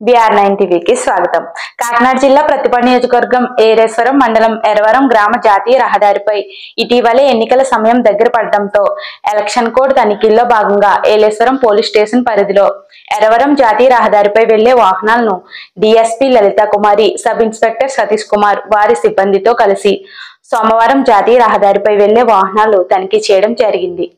BR9 టీవీకి స్వాగతం. కాకినాడ జిల్లా ప్రతిపాడు నియోజకవర్గం ఏలేశ్వరం మండలం ఎరవరం గ్రామ జాతీయ రహదారిపై ఇటీవలే ఎన్నికల సమయం దగ్గర పడడంతో ఎలక్షన్ కోడ్ తనిఖీల్లో భాగంగా ఏలేశ్వరం పోలీస్ స్టేషన్ పరిధిలో ఎరవరం జాతీయ రహదారిపై వెళ్లే వాహనాలను DSP లలితా కుమారి, సబ్ ఇన్స్పెక్టర్ సతీష్ కుమార్ వారి సిబ్బందితో కలిసి సోమవారం జాతీయ రహదారిపై వెళ్లే వాహనాలు తనిఖీ చేయడం జరిగింది.